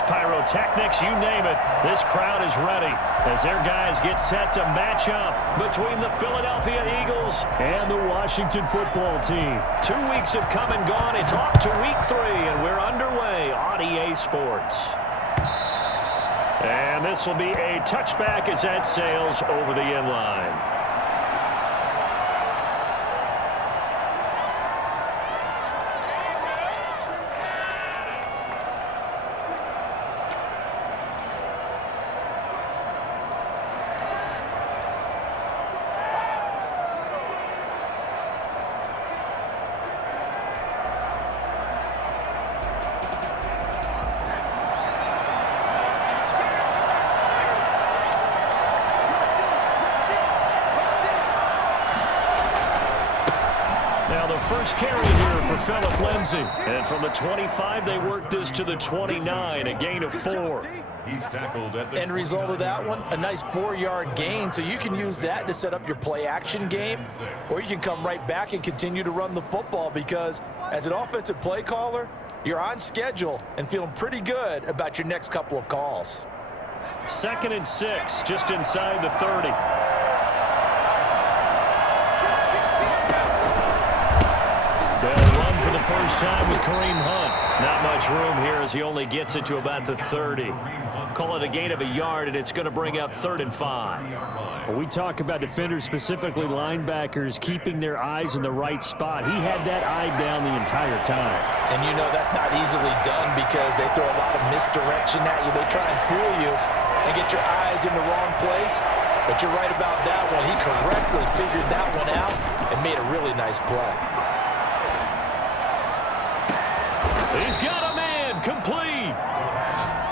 fireworks, pyrotechnics, you name it. This crowd is ready as their guys get set to match up between the Philadelphia Eagles and the Washington football team. 2 weeks have come and gone. It's off to week 3, and we're underway on EA Sports. And this will be a touchback as that sails over the end line. First carry here for Phillip Lindsay. And from the 25, they work this to the 29, a gain of 4. He's tackled at the end result of that one, a nice 4-yard gain. So you can use that to set up your play-action game, or you can come right back and continue to run the football because as an offensive play caller, you're on schedule and feeling pretty good about your next couple of calls. 2nd and 6, just inside the 30. First time with Kareem Hunt. Not much room here as he only gets it to about the 30. Call it a gain of a yard, and it's going to bring up 3rd and 5. Well, we talk about defenders, specifically linebackers, keeping their eyes in the right spot. He had that eye down the entire time. And you know that's not easily done because they throw a lot of misdirection at you. They try and fool you and get your eyes in the wrong place. But you're right about that one. He correctly figured that one out and made a really nice play. He's got a man, complete.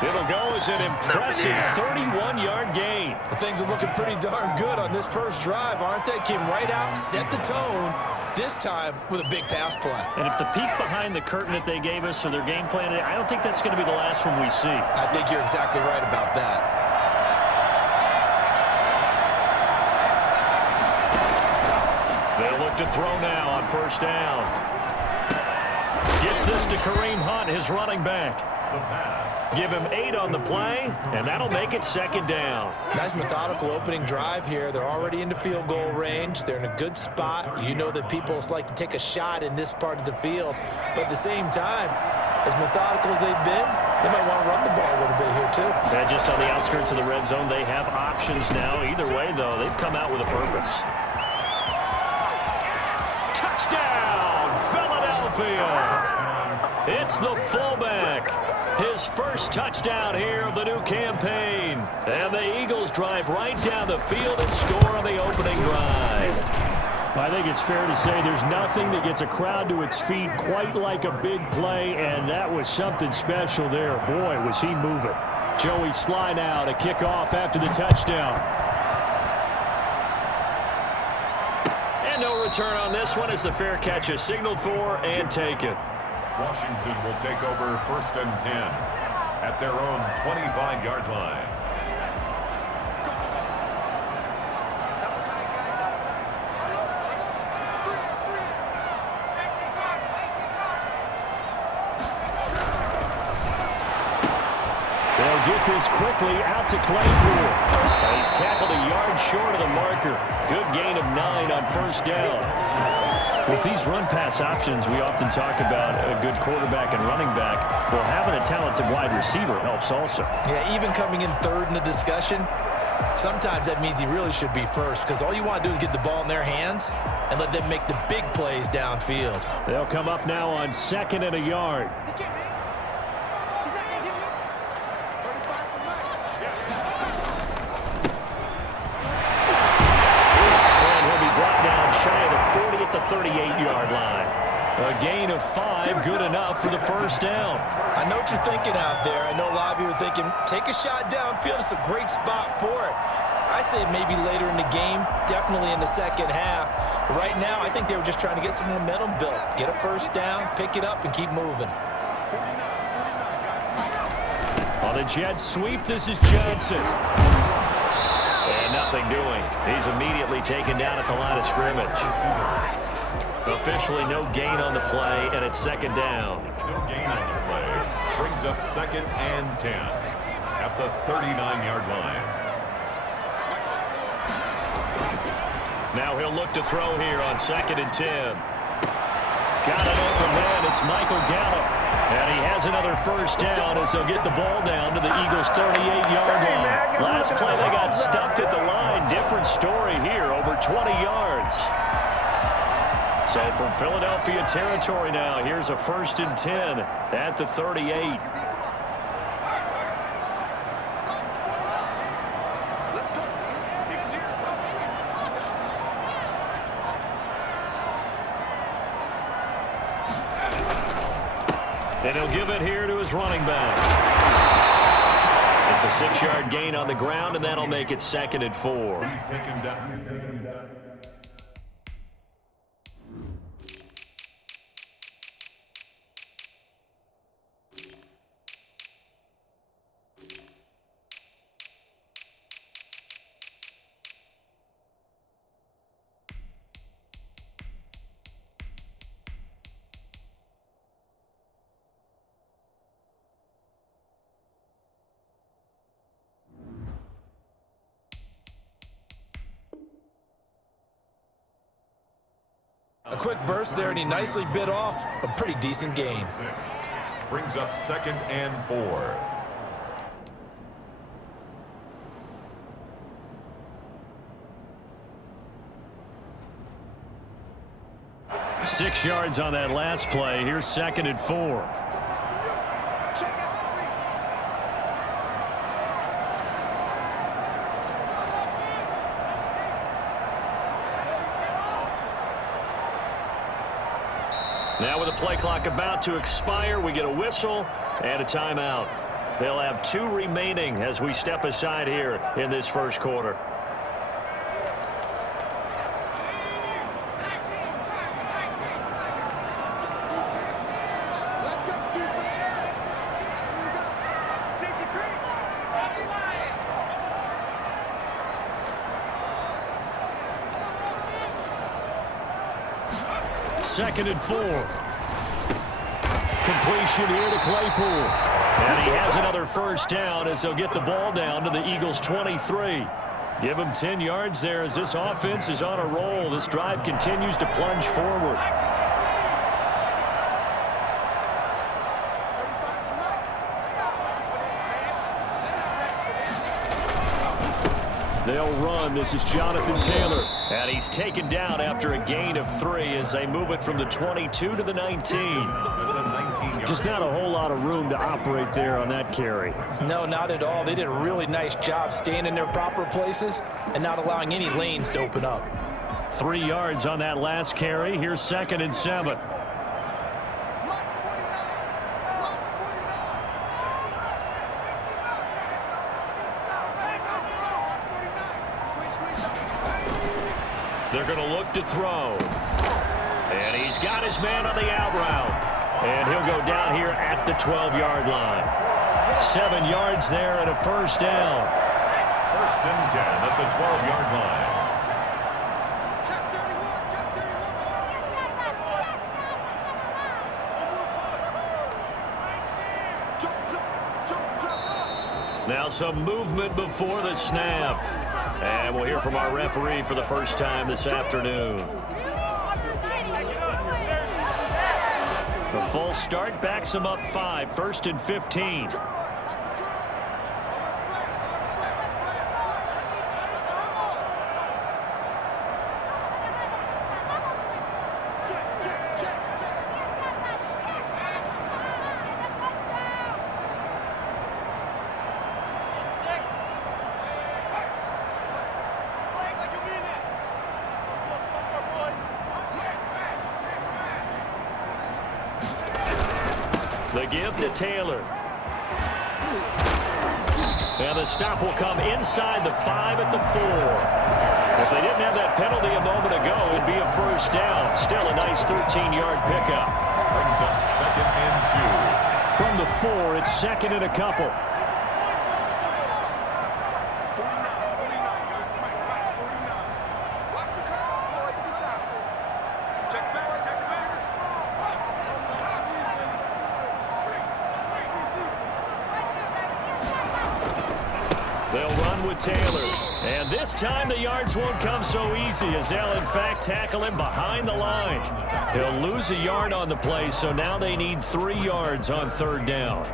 It'll go as an impressive 31-yard gain. Things are looking pretty darn good on this first drive, aren't they? Came right out, set the tone, this time with a big pass play. And if the peek behind the curtain that they gave us or their game plan, I don't think that's going to be the last one we see. I think you're exactly right about that. They'll look to throw now on first down. Gets this to Kareem Hunt, his running back. Give him 8 on the play, and that'll make it 2nd down. Nice methodical opening drive here. They're already into field goal range. They're in a good spot. You know that people like to take a shot in this part of the field. But at the same time, as methodical as they've been, they might want to run the ball a little bit here too. And just on the outskirts of the red zone, they have options now. Either way, though, they've come out with a purpose. Touchdown, Philadelphia! It's the fullback. His first touchdown here of the new campaign. And the Eagles drive right down the field and score on the opening drive. I think it's fair to say there's nothing that gets a crowd to its feet quite like a big play, and that was something special there. Boy, was he moving. Joey Sly now to kick off after the touchdown. And no return on this one as the fair catch is signaled for and taken. Washington will take over 1st and 10 at their own 25-yard line. They'll get this quickly out to Claypool. He's tackled a yard short of the marker. Good gain of 9 on first down. With these run-pass options, we often talk about a good quarterback and running back. Well, having a talented wide receiver helps also. Yeah, even coming in 3rd in the discussion, sometimes that means he really should be first because all you want to do is get the ball in their hands and let them make the big plays downfield. They'll come up now on 2nd and a yard. The 38-yard line. A gain of 5, good enough for the first down. I know what you're thinking out there. I know a lot of you are thinking, take a shot downfield. It's a great spot for it. I'd say maybe later in the game, definitely in the second half. But right now, I think they were just trying to get some momentum built. Get a first down, pick it up, and keep moving. On a jet sweep, this is Johnson. And nothing doing. He's immediately taken down at the line of scrimmage. Officially no gain on the play, and it's second down. No gain on the play. Brings up 2nd and 10 at the 39-yard line. Now he'll look to throw here on 2nd and 10. Got an open man. It's Michael Gallup. And he has another first down as they'll get the ball down to the Eagles' 38-yard line. Last play they got stuffed at the line. Different story here, over 20 yards. So from Philadelphia territory now, here's a 1st and 10 at the 38. And he'll give it here to his running back. It's a 6-yard gain on the ground, and that'll make it 2nd and 4. He's taken down. A quick burst there, and he nicely bit off a pretty decent gain. Brings up 2nd and 4. Six yards on that last play. Here's 2nd and 4. Now with the play clock about to expire, we get a whistle and a timeout. They'll have 2 remaining as we step aside here in this first quarter. Second and 4. Completion here to Claypool. And he has another first down as they'll get the ball down to the Eagles' 23. Give him 10 yards there as this offense is on a roll. This drive continues to plunge forward. They'll run. This is Jonathan Taylor. And he's taken down after a gain of 3 as they move it from the 22 to the 19. Just not a whole lot of room to operate there on that carry. No, not at all. They did a really nice job staying in their proper places and not allowing any lanes to open up. 3 yards on that last carry. Here's 2nd and 7. They're going to look to throw. And he's got his man on the out route. And he'll go down here at the 12-yard line. 7 yards there and a first down. 1st and 10 at the 12-yard line. Now some movement before the snap. And we'll hear from our referee for the first time this afternoon. The false start backs him up 5. 1st and 15. The give to Taylor. And the stop will come inside the 5 at the 4. If they didn't have that penalty a moment ago, it'd be a first down. Still a nice 13-yard pickup. Brings up 2nd and 2. From the 4, it's 2nd and a couple. They'll run with Taylor. And this time the yards won't come so easy as they'll, in fact, tackle him behind the line. He'll lose a yard on the play, so now they need 3 yards on 3rd down.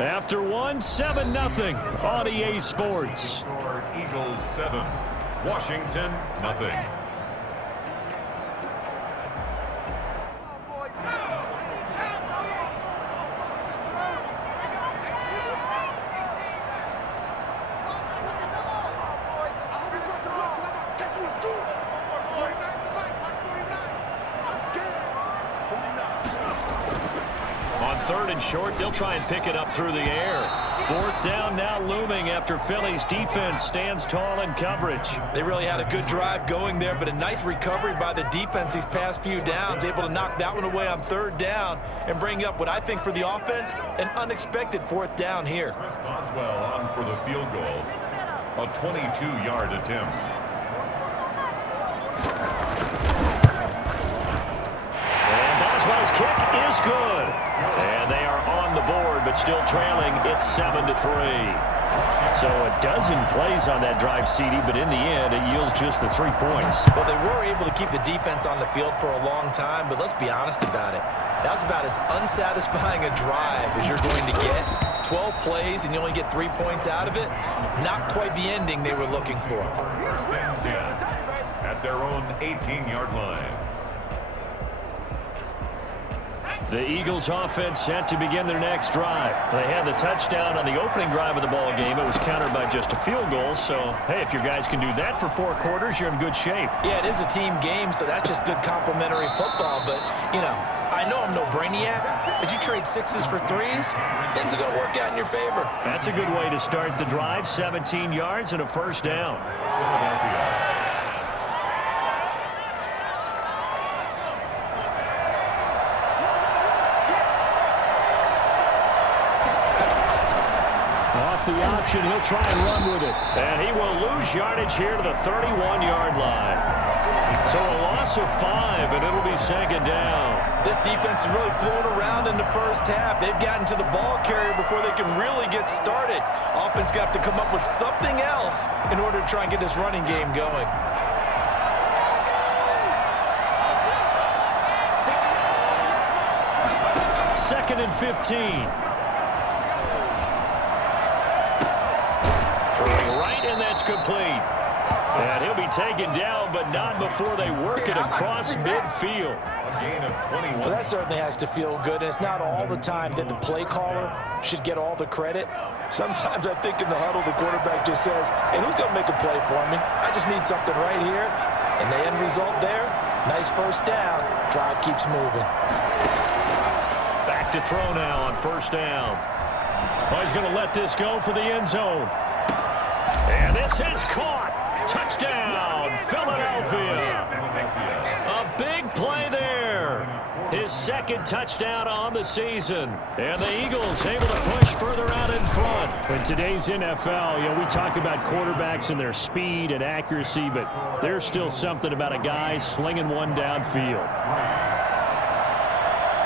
After 1, 7-0 on EA Sports. Eagles 7, Washington nothing. On 3rd and short, they'll try and pick it up through the air. 4th down now looming after Philly's defense stands tall in coverage. They really had a good drive going there, but a nice recovery by the defense these past few downs, able to knock that one away on 3rd down and bring up what I think for the offense, an unexpected 4th down here. Chris Boswell on for the field goal, a 22-yard attempt. And Boswell's kick is good. And they are on the board, but still trailing. It's 7-3. So a dozen plays on that drive, CD, but in the end, it yields just the 3 points. Well, they were able to keep the defense on the field for a long time, but let's be honest about it. That was about as unsatisfying a drive as you're going to get. 12 plays, and you only get 3 points out of it. Not quite the ending they were looking for. 1st and 10 at their own 18-yard line. The Eagles offense set to begin their next drive. They had the touchdown on the opening drive of the ball game. It was countered by just a field goal. So, hey, if your guys can do that for 4 quarters, you're in good shape. Yeah, it is a team game, so that's just good complimentary football. But, you know, I know I'm no brainiac, but you trade 6s for 3s, things are going to work out in your favor. That's a good way to start the drive. 17 yards and a 1st down. The option, he'll try and run with it. And he will lose yardage here to the 31-yard line. So a loss of 5, and it'll be 2nd down. This defense is really flown around in the first half. They've gotten to the ball carrier before they can really get started. Offense got to come up with something else in order to try and get this running game going. Second and 15. And that's complete. And he'll be taken down, but not before they work it across midfield. A gain of 21. Well, that certainly has to feel good. And it's not all the time that the play caller should get all the credit. Sometimes I think in the huddle, the quarterback just says, hey, who's going to make a play for me? I just need something right here. And the end result there, nice 1st down. Drive keeps moving. Back to throw now on 1st down. Oh, he's going to let this go for the end zone. And this is caught. Touchdown, Philadelphia. A big play there. His 2nd touchdown on the season. And the Eagles able to push further out in front. In today's NFL, you know, we talk about quarterbacks and their speed and accuracy, but there's still something about a guy slinging one downfield.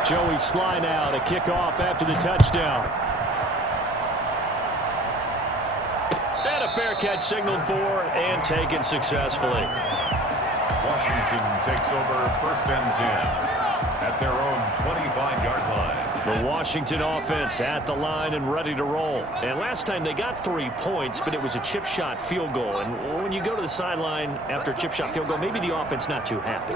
Joey Sly now to kick off after the touchdown. And a fair catch signaled for and taken successfully. Washington takes over 1st and 10 at their own 25-yard line. The Washington offense at the line and ready to roll. And last time they got 3 points, but it was a chip shot field goal. And when you go to the sideline after a chip shot field goal, maybe the offense not too happy.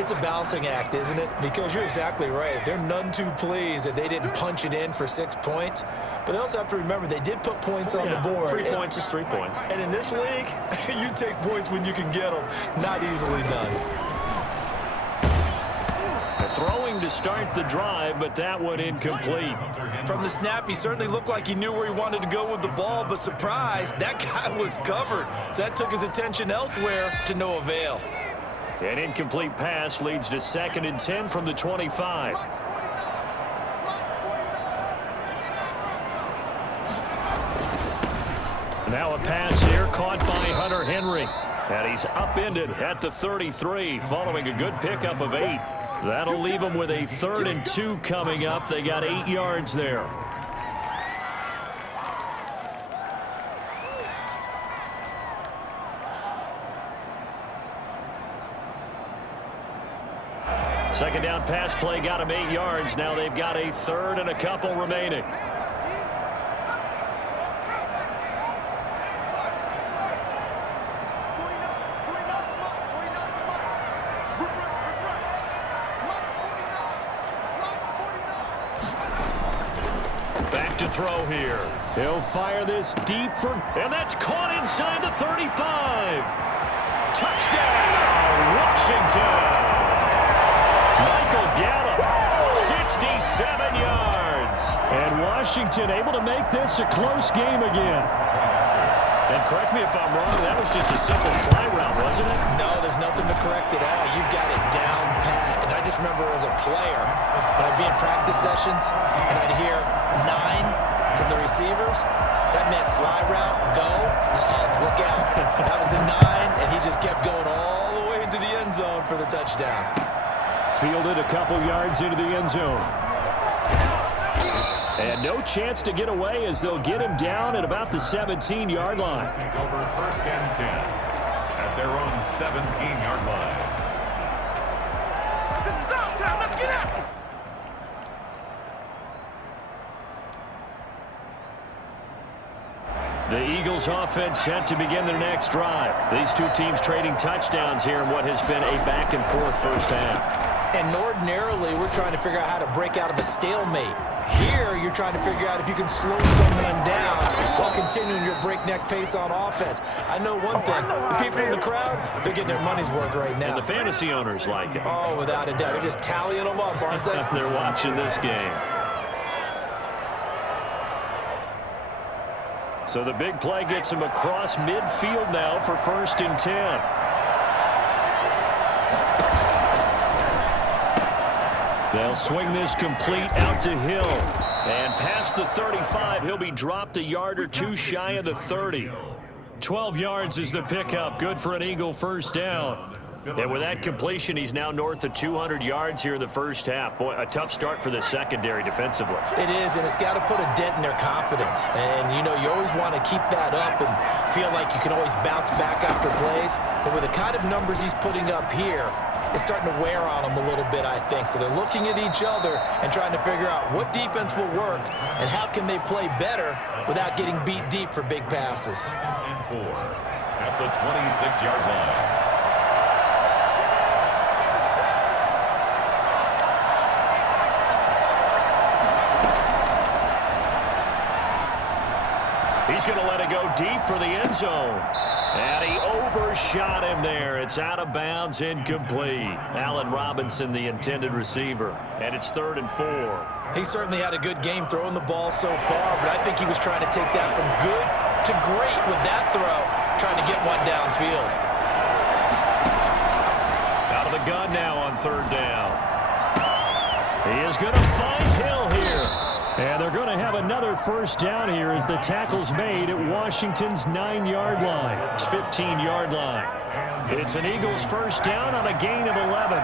It's a balancing act, isn't it? Because you're exactly right. They're none too pleased that they didn't punch it in for 6 points. But they also have to remember they did put points on the board. 3 points is 3 points. And in this league, you take points when you can get them. Not easily done. Throwing to start the drive, but that one incomplete. From the snap, he certainly looked like he knew where he wanted to go with the ball, but surprise, that guy was covered. So that took his attention elsewhere to no avail. An incomplete pass leads to 2nd and 10 from the 25. Now a pass here caught by Hunter Henry. And he's upended at the 33 following a good pickup of 8. That'll leave them with a 3rd and 2 coming up. They got 8 yards there. Second down pass play got them 8 yards. Now they've got a 3rd and a couple remaining. Back to throw here. He'll fire this deep for, and that's caught inside the 35. Touchdown, Washington. Michael Gallup, 67 yards. And Washington able to make this a close game again. And correct me if I'm wrong, that was just a simple fly route, wasn't it? No, there's nothing to correct at all. You've got it down pat. And I just remember as a player, when I'd be in practice sessions, and I'd hear 9 from the receivers, that meant fly route, go, look out. That was the 9, and he just kept going all the way into the end zone for the touchdown. Fielded a couple yards into the end zone. And no chance to get away as they'll get him down at about the 17-yard line. Take over 1st and 10 at their own 17-yard line. This is our time. Let's get out. The Eagles offense set to begin their next drive. These two teams trading touchdowns here in what has been a back-and-forth first half. And ordinarily, we're trying to figure out how to break out of a stalemate. Here, you're trying to figure out if you can slow someone down while continuing your breakneck pace on offense. I know one thing. The people in the crowd, they're getting their money's worth right now. And the fantasy owners like it. Oh, without a doubt. They're just tallying them up, aren't they? They're watching this game. So the big play gets him across midfield now for 1st and 10. They'll swing this complete out to Hill. And past the 35, he'll be dropped a yard or 2 shy of the 30. 12 yards is the pickup. Good for an Eagle first down. And with that completion, he's now north of 200 yards here in the first half. Boy, a tough start for the secondary defensively. It is, and it's got to put a dent in their confidence. And, you know, you always want to keep that up and feel like you can always bounce back after plays. But with the kind of numbers he's putting up here, it's starting to wear on them a little bit, I think. So they're looking at each other and trying to figure out what defense will work and how can they play better without getting beat deep for big passes. 4 at the 26-yard line. He's going to let it go deep for the end zone. And he overshot him there. It's out of bounds, incomplete. Allen Robinson, the intended receiver. And it's 3rd and 4. He certainly had a good game throwing the ball so far, but I think he was trying to take that from good to great with that throw, trying to get one downfield. Out of the gun now on 3rd down. He is going to find Hill here. And they're going to have another first down here as the tackle's made at Washington's 9-yard line. It's 15-yard line. It's an Eagles first down on a gain of 11.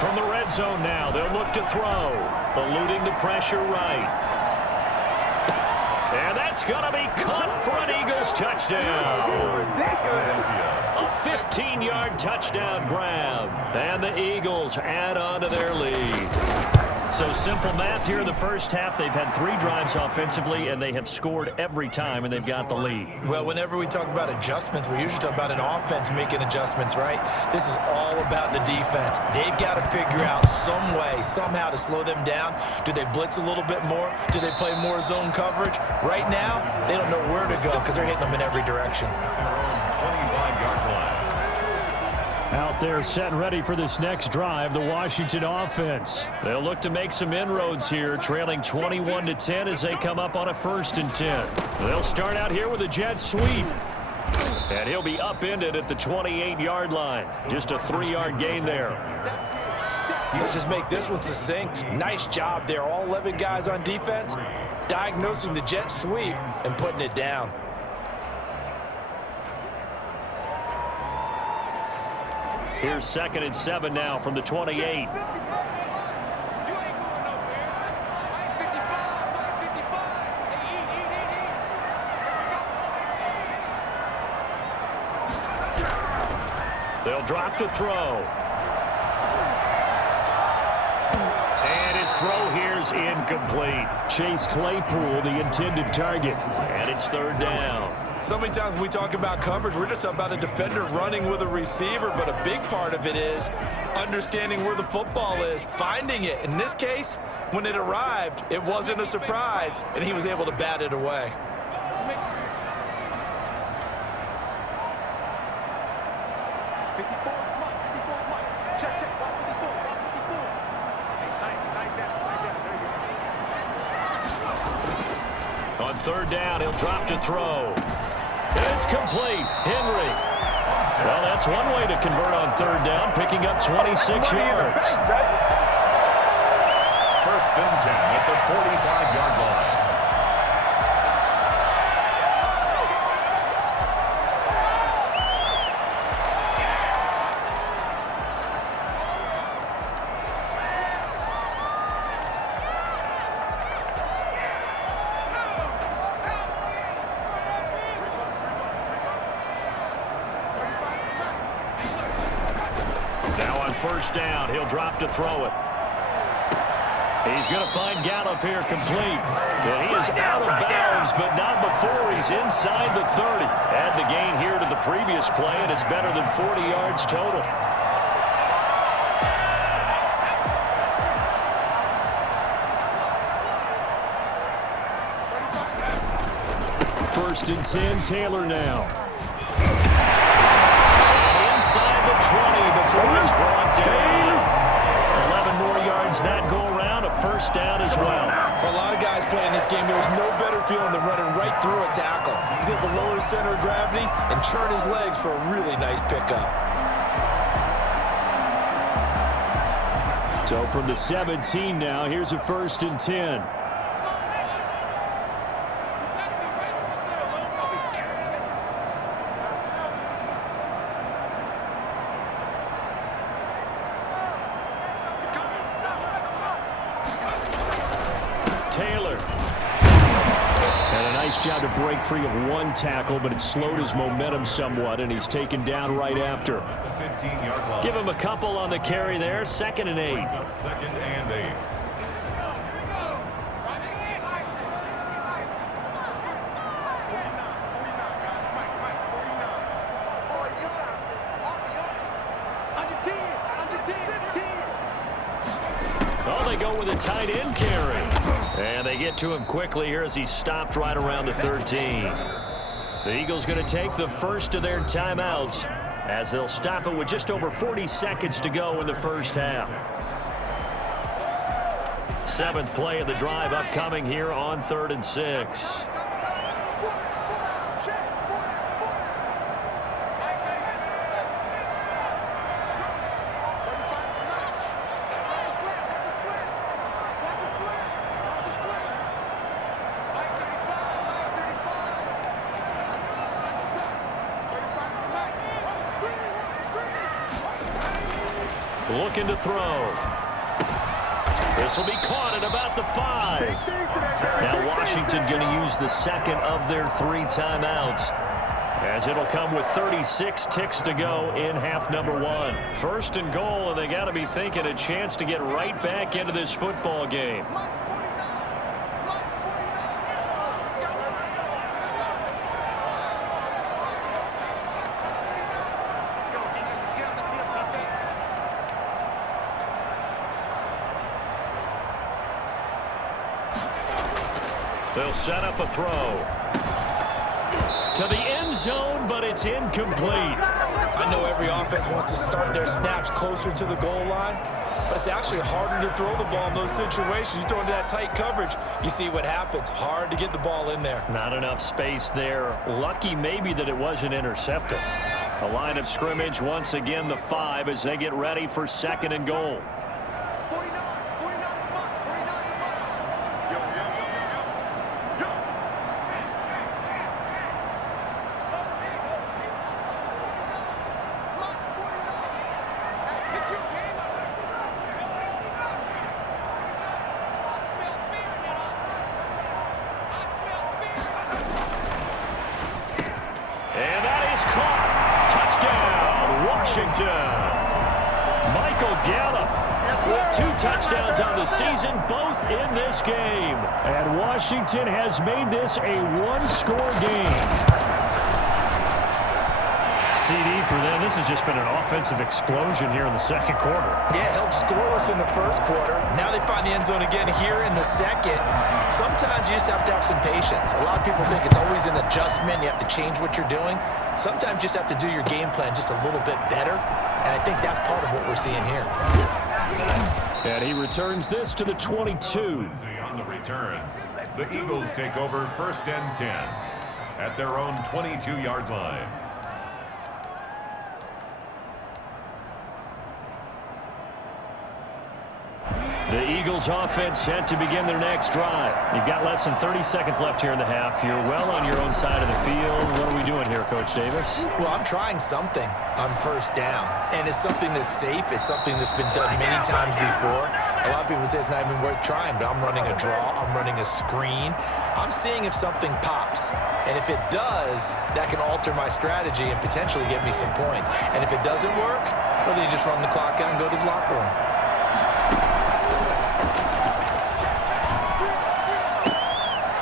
From the red zone now, they'll look to throw. Eluding the pressure right. And that's going to be caught for an Eagles touchdown. A 15-yard touchdown grab. And the Eagles add on to their lead. So simple math here in the first half. They've had 3 drives offensively, and they have scored every time, and they've got the lead. Well, whenever we talk about adjustments, we usually talk about an offense making adjustments, right? This is all about the defense. They've got to figure out some way, somehow to slow them down. Do they blitz a little bit more? Do they play more zone coverage? Right now, they don't know where to go because they're hitting them in every direction. 25-yard line. Out there set and ready for this next drive, the Washington offense. They'll look to make some inroads here, trailing 21-10 as they come up on a 1st and 10. They'll start out here with a jet sweep. And he'll be upended at the 28-yard line. Just a 3-yard gain there. Let's just make this one succinct. Nice job there. All 11 guys on defense diagnosing the jet sweep and putting it down. Here's 2nd and 7 now from the 28. They'll drop to throw. And his throw here's incomplete. Chase Claypool, the intended target. And it's 3rd down. So many times when we talk about coverage, we're just about a defender running with a receiver, but a big part of it is understanding where the football is, finding it. In this case, when it arrived, it wasn't a surprise, and he was able to bat it away. On 3rd down, he'll drop to throw. It's complete. Henry. Well, that's one way to convert on 3rd down, picking up 26 yards. 1st and 10 at the 45-yard line. Now on 1st down, he'll drop to throw it. He's going to find Gallup here complete. And he is out of bounds, but not before he's inside the 30. Add the gain here to the previous play, and it's better than 40 yards total. First and 10, Taylor now. Inside the 20 before it's brought down. 11 more yards that go around, a 1st down as well. For a lot of guys playing this game, there's no better feeling than running right through a tackle. He's able to lower his center of gravity and churn his legs for a really nice pickup. So from the 17 now, here's a 1st and 10. Taylor. And a nice job to break free of one tackle, but it slowed his momentum somewhat, and he's taken down right after. 15-yard line. Give him a couple on the carry there. 2nd and 8. 2nd and 8. Oh, they go with a tight end carry. And they get to him quickly here as he stopped right around the 13. The Eagles going to take the first of their timeouts as they'll stop it with just over 40 seconds to go in the 1st half. 7th play of the drive upcoming here on 3rd and 6. Looking to throw. This will be caught at about the 5. Now Washington going to use the 2nd of their 3 timeouts, as it'll come with 36 ticks to go in half number 1. 1st and goal, and they got to be thinking a chance to get right back into this football game. They'll set up a throw to the end zone, but it's incomplete. I know every offense wants to start their snaps closer to the goal line, but it's actually harder to throw the ball in those situations. You throw into that tight coverage, you see what happens. Hard to get the ball in there. Not enough space there. Lucky maybe that it wasn't intercepted. A line of scrimmage once again, the 5, as they get ready for 2nd and goal. Washington. Michael Gallup with 2 touchdowns on the season, both in this game. And Washington has made this a one-score game. CD for them. This has just been an offensive explosion here in the second quarter. Yeah, held scoreless in the first quarter. Now they find the end zone again here in the second. Sometimes you just have to have some patience. A lot of people think it's always an adjustment. You have to change what you're doing. Sometimes you just have to do your game plan just a little bit better. And I think that's part of what we're seeing here. And he returns this to the 22. On the return, the Eagles take over 1st and 10 at their own 22-yard line. The Eagles offense set to begin their next drive. You've got less than 30 seconds left here in the half. You're well on your own side of the field. What are we doing here, Coach Davis? Well, I'm trying something on 1st down. And it's something that's safe. It's something that's been done many times before. A lot of people say it's not even worth trying, but I'm running a draw. I'm running a screen. I'm seeing if something pops. And if it does, that can alter my strategy and potentially get me some points. And if it doesn't work, well, then you just run the clock out and go to the locker room.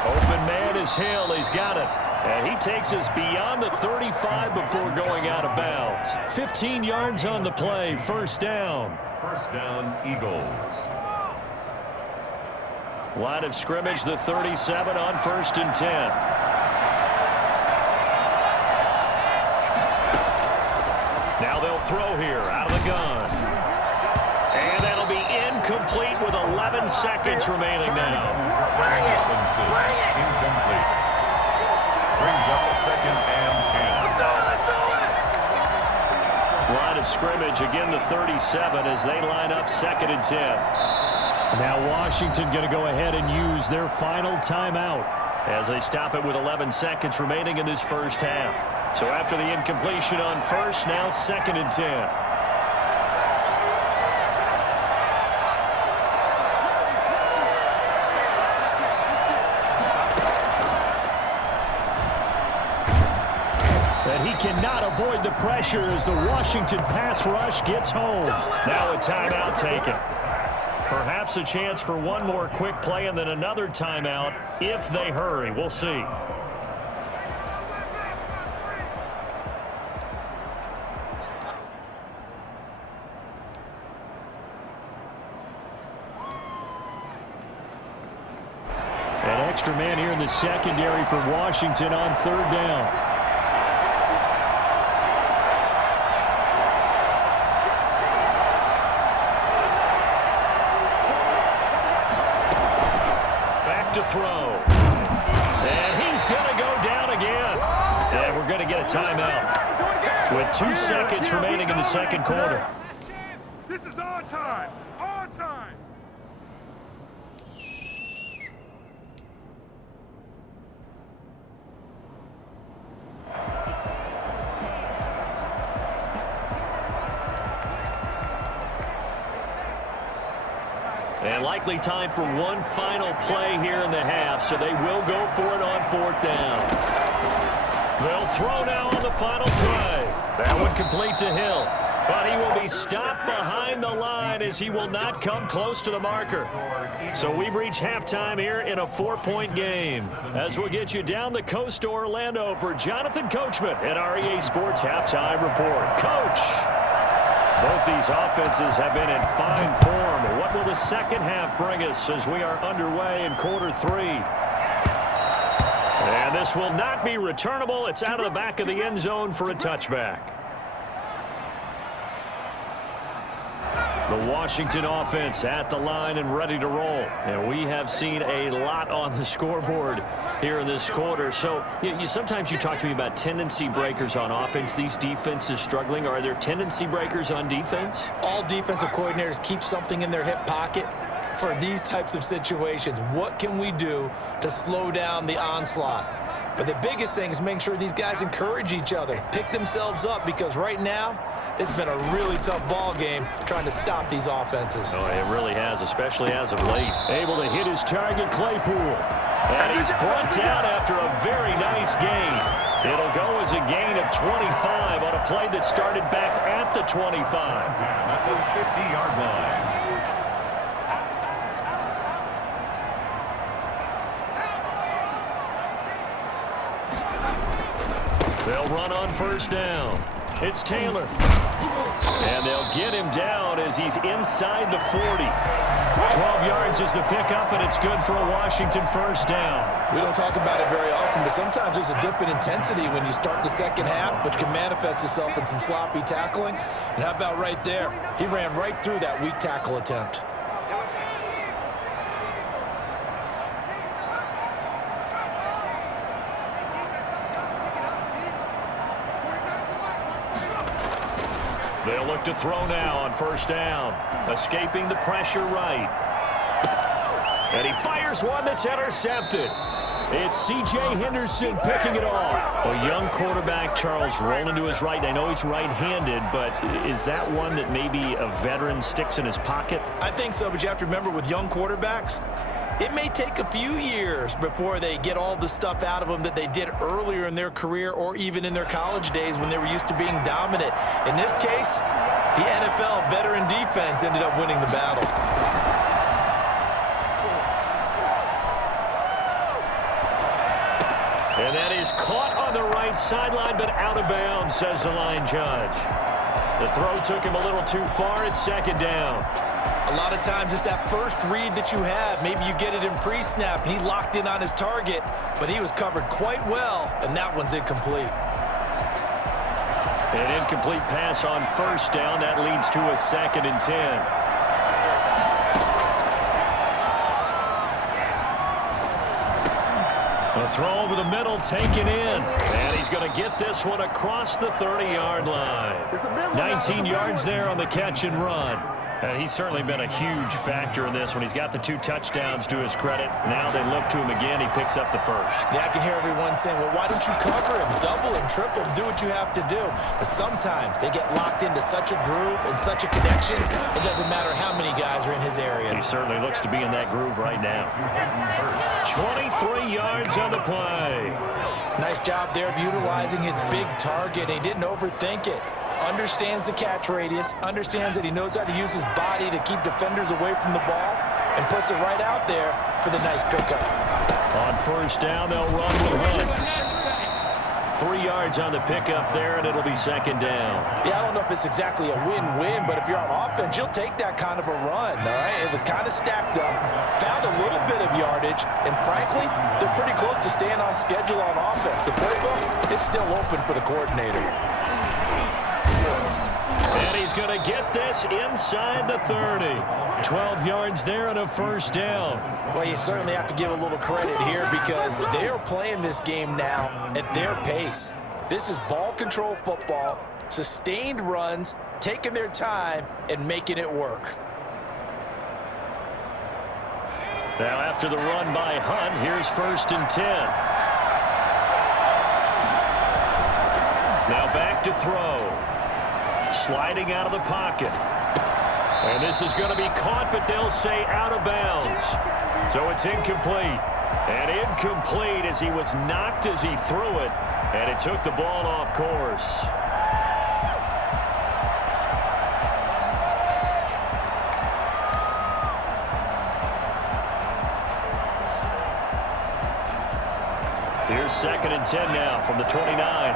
Open man is Hill. He's got it. And he takes us beyond the 35 before going out of bounds. 15 yards on the play. 1st down. 1st down, Eagles. Line of scrimmage, the 37 on 1st and 10. Now they'll throw here out of the gun. And that'll be incomplete with 11 seconds remaining now. Incomplete. Brings up 2nd and 10. Line of scrimmage, again the 37 as they line up 2nd and 10. Now Washington going to go ahead and use their final timeout as they stop it with 11 seconds remaining in this first half. So after the incompletion on 1st, now 2nd and 10. And he cannot avoid the pressure as the Washington pass rush gets home. Now a timeout taken. Perhaps a chance for one more quick play and then another timeout if they hurry. We'll see. An extra man here in the secondary for Washington on 3rd down. To throw. And he's going to go down again. And we're going to get a timeout with 2 seconds remaining in the second quarter. This is our time. Our time. And likely time for one final play here in the half, so they will go for it on 4th down. They'll throw now on the final play. That one complete to Hill, but he will be stopped behind the line as he will not come close to the marker. So we've reached halftime here in a 4-point game. As we'll get you down the coast to Orlando for Jonathan Coachman at REA Sports Halftime Report. Coach! Both these offenses have been in fine form. What will the second half bring us as we are underway in quarter 3? And this will not be returnable. It's out of the back of the end zone for a touchback. The Washington offense at the line and ready to roll. And we have seen a lot on the scoreboard here in this quarter. So sometimes you talk to me about tendency breakers on offense. These defenses struggling. Are there tendency breakers on defense? All defensive coordinators keep something in their hip pocket for these types of situations. What can we do to slow down the onslaught? But the biggest thing is making sure these guys encourage each other, pick themselves up, because right now it's been a really tough ball game trying to stop these offenses. Oh, it really has, especially as of late. Able to hit his target, Claypool. And he's brought down after a very nice gain. It'll go as a gain of 25 on a play that started back at the 25. At the 50-yard line. They'll run on first down. It's Taylor. And they'll get him down as he's inside the 40. 12 yards is the pickup, and it's good for a Washington first down. We don't talk about it very often, but sometimes there's a dip in intensity when you start the second half, which can manifest itself in some sloppy tackling. And how about right there? He ran right through that weak tackle attempt. They'll look to throw now on first down. Escaping the pressure right. And he fires one that's intercepted. It's C.J. Henderson picking it off. A young quarterback, Charles, rolling to his right. I know he's right-handed, but is that one that maybe a veteran sticks in his pocket? I think so, but you have to remember with young quarterbacks, it may take a few years before they get all the stuff out of them that they did earlier in their career or even in their college days when they were used to being dominant. In this case, the NFL veteran defense ended up winning the battle. And that is caught on the right sideline, but out of bounds, says the line judge. The throw took him a little too far. It's second down. A lot of times it's that first read that you have. Maybe you get it in pre-snap, and he locked in on his target, but he was covered quite well, and that one's incomplete. An incomplete pass on first down. That leads to a 2nd and 10. A throw over the middle, taken in. And he's going to get this one across the 30-yard line. 19 yards there on the catch and run. And he's certainly been a huge factor in this when he's got the 2 touchdowns to his credit. Now they look to him again. He picks up the first. Yeah, I can hear everyone saying, well, why don't you cover him, double him, triple him, do what you have to do. But sometimes they get locked into such a groove and such a connection, it doesn't matter how many guys are in his area. He certainly looks to be in that groove right now. 23 yards on the play. Nice job there of utilizing his big target. He didn't overthink it. Understands the catch radius, understands that he knows how to use his body to keep defenders away from the ball, and puts it right out there for the nice pickup. On first down, they'll run with Hunt. 3 yards on the pickup there, and it'll be second down. Yeah, I don't know if it's exactly a win-win, but if you're on offense, you'll take that kind of a run, all right? It was kind of stacked up, found a little bit of yardage, and frankly, they're pretty close to staying on schedule on offense. The playbook is still open for the coordinator. And he's going to get this inside the 30. 12 yards there and a first down. Well, you certainly have to give a little credit here because they're playing this game now at their pace. This is ball control football, sustained runs, taking their time and making it work. Now after the run by Hunt, here's 1st and 10. Now back to throw. Sliding out of the pocket. And this is going to be caught, but they'll say out of bounds. So it's incomplete. And incomplete as he was knocked as he threw it. And it took the ball off course. Here's 2nd and 10 now from the 29.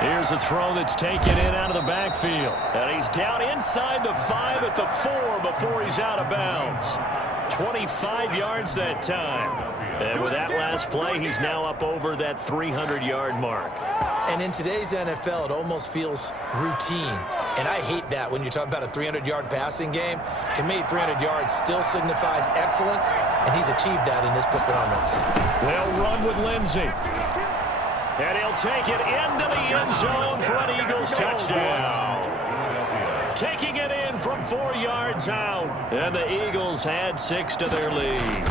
Here's a throw that's taken in out of the backfield. And he's down inside the 5 at the 4 before he's out of bounds. 25 yards that time. And with that last play, he's now up over that 300-yard mark. And in today's NFL, it almost feels routine. And I hate that when you talk about a 300-yard passing game. To me, 300 yards still signifies excellence, and he's achieved that in this performance. They'll run with Lindsey. And he'll take it into the end zone for an Eagles touchdown. Taking it in from 4 yards out. And the Eagles had 6 to their lead.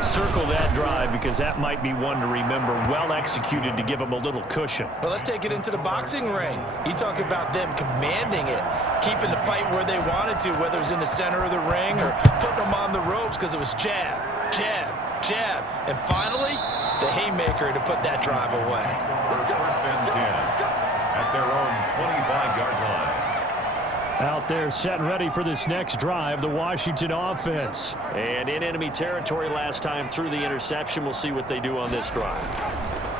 Circle that drive because that might be one to remember. Well executed to give them a little cushion. Well, let's take it into the boxing ring. You talk about them commanding it, keeping the fight where they wanted to, whether it was in the center of the ring or putting them on the ropes because it was jab, jab, jab. And finally, the haymaker to put that drive away. First and 10 at their own 25-yard line. Out there set and ready for this next drive, the Washington offense. And in enemy territory last time through the interception. We'll see what they do on this drive.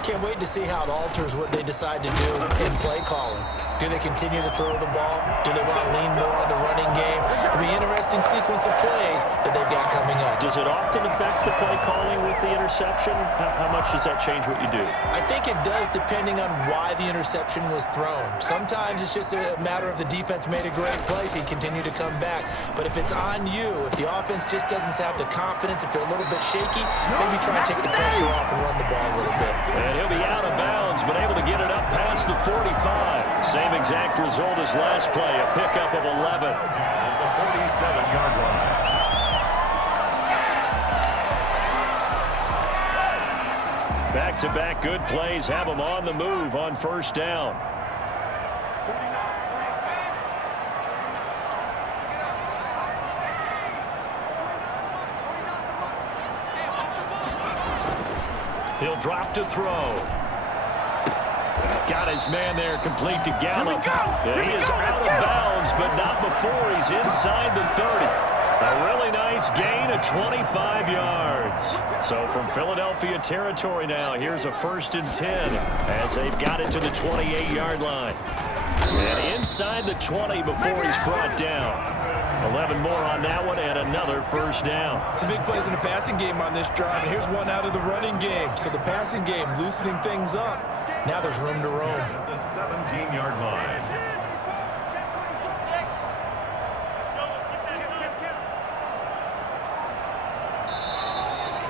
Can't wait to see how it alters what they decide to do in play calling. Do they continue to throw the ball? Do they want to lean more on the running game? It'll be an interesting sequence of plays that they've got coming up. Does it often affect the play calling with the interception? How much does that change what you do? I think it does depending on why the interception was thrown. Sometimes it's just a matter of the defense made a great play, so you continue to come back. But if it's on you, if the offense just doesn't have the confidence, if they're a little bit shaky, maybe try and take the pressure off and run the ball a little bit. And he'll be out of bounds, but able to get it up past the 45. Same exact result as last play, a pickup of 11. At the 47-yard line. Back-to-back good plays have them on the move on first down. He'll drop to throw. Got his man there, complete to Gallup. Yeah, he is out of bounds, but not before he's inside the 30. A really nice gain of 25 yards. So from Philadelphia territory now, here's a 1st and 10 as they've got it to the 28-yard line. And inside the 20 before he's brought down. 11 more on that one and another first down. Some big plays in the passing game on this drive, and here's one out of the running game. So the passing game loosening things up. Now there's room to roam. At the 17-yard line.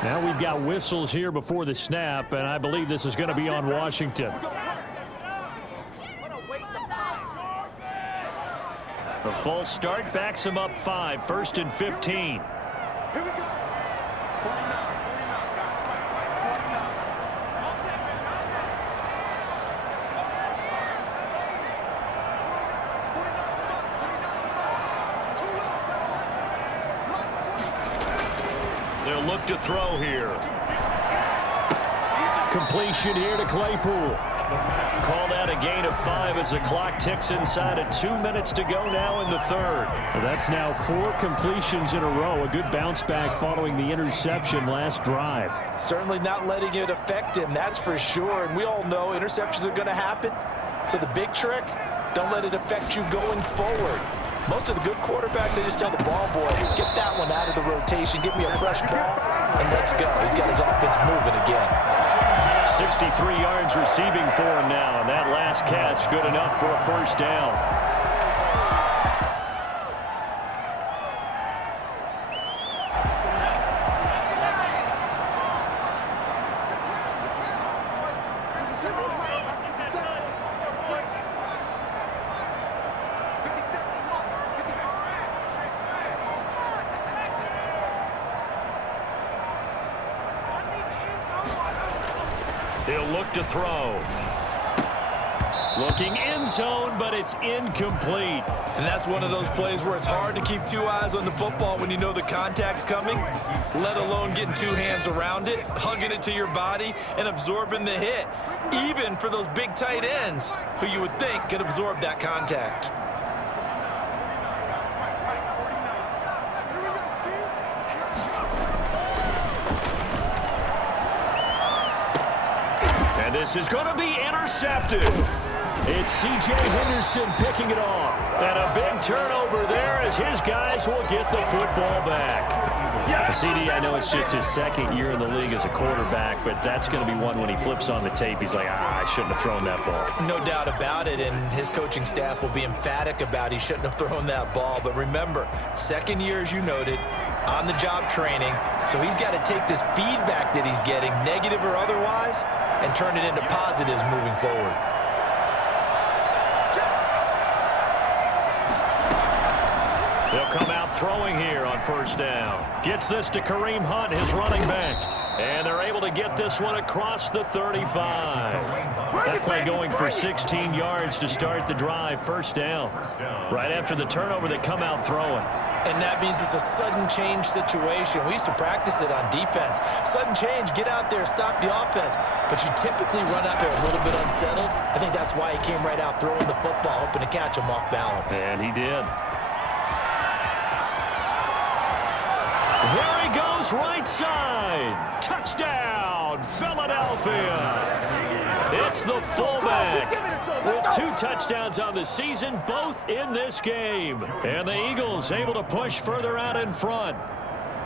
Now we've got whistles here before the snap, and I believe this is going to be on Washington. The false start backs him up 5, 1st and 15. They'll look to throw here. Completion here to Claypool. Called out a gain of 5 as the clock ticks inside of 2 minutes to go now in the third. That's now 4 completions in a row. A good bounce back following the interception last drive. Certainly not letting it affect him, that's for sure. And we all know interceptions are going to happen. So the big trick, don't let it affect you going forward. Most of the good quarterbacks, they just tell the ball boy, get that one out of the rotation, get me a fresh ball, and let's go. He's got his offense moving again. 63 yards receiving for him now, and that last catch good enough for a first down. He'll look to throw. Looking end zone, but it's incomplete. And that's one of those plays where it's hard to keep 2 eyes on the football when you know the contact's coming, let alone getting 2 hands around it, hugging it to your body, and absorbing the hit, even for those big tight ends who you would think could absorb that contact. And this is going to be intercepted. It's C.J. Henderson picking it off. And a big turnover there as his guys will get the football back. CD, I know it's just his 2nd year in the league as a quarterback, but that's going to be one when he flips on the tape. He's like, I shouldn't have thrown that ball. No doubt about it, and his coaching staff will be emphatic about he shouldn't have thrown that ball. But remember, 2nd year, as you noted, on-the-job training, so he's got to take this feedback that he's getting, negative or otherwise, and turn it into positives moving forward. They'll come out throwing here on first down. Gets this to Kareem Hunt, his running back. And they're able to get this one across the 35. That play going for 16 yards to start the drive. First down. Right after the turnover, they come out throwing. And that means it's a sudden change situation. We used to practice it on defense. Sudden change, get out there, stop the offense. But you typically run out there a little bit unsettled. I think that's why he came right out throwing the football, hoping to catch him off balance. And he did. There he goes, right side. Touchdown, Philadelphia. It's the fullback with 2 touchdowns on the season, both in this game. And the Eagles able to push further out in front.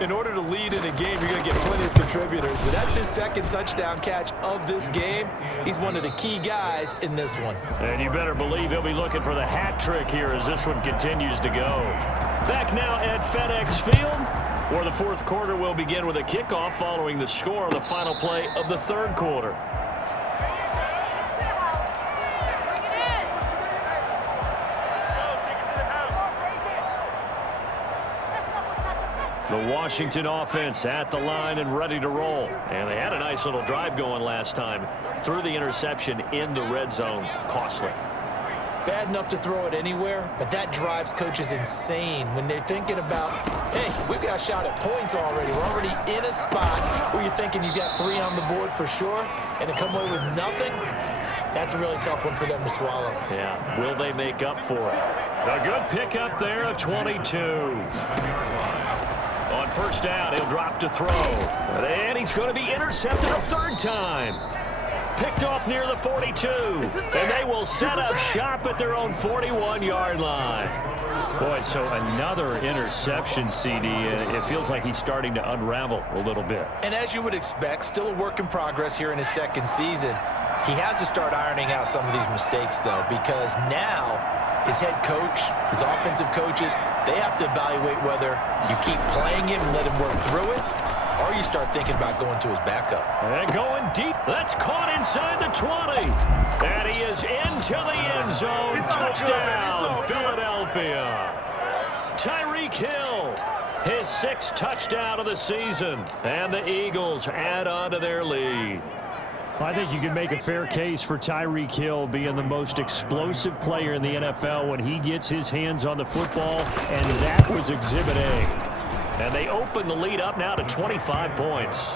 In order to lead in a game, you're going to get plenty of contributors, but that's his second touchdown catch of this game. He's one of the key guys in this one. And you better believe he'll be looking for the hat trick here as this one continues to go. Back now at FedEx Field, where the fourth quarter will begin with a kickoff following the score of the final play of the third quarter. The Washington offense at the line and ready to roll. And they had a nice little drive going last time. Threw the interception in the red zone. Costly. Bad enough to throw it anywhere, but that drives coaches insane when they're thinking about, hey, we've got a shot at points already. We're already in a spot where you're thinking you've got 3 on the board for sure, and to come away with nothing, that's a really tough one for them to swallow. Yeah, will they make up for it? A good pickup there, a 22. On first down, he'll drop to throw. And he's going to be intercepted a third time. Picked off near the 42. And they will set up shop at their own 41-yard line. Boy, so another interception, CD, and it feels like he's starting to unravel a little bit. And as you would expect, still a work in progress here in his second season. He has to start ironing out some of these mistakes, though, because now his head coach, his offensive coaches, they have to evaluate whether you keep playing him and let him work through it, or you start thinking about going to his backup. And going deep. That's caught inside the 20. And he is into the end zone. Touchdown, Philadelphia. Tyreek Hill, his 6th touchdown of the season. And the Eagles add on to their lead. I think you can make a fair case for Tyreek Hill being the most explosive player in the NFL when he gets his hands on the football, and that was Exhibit A. And they open the lead up now to 25 points.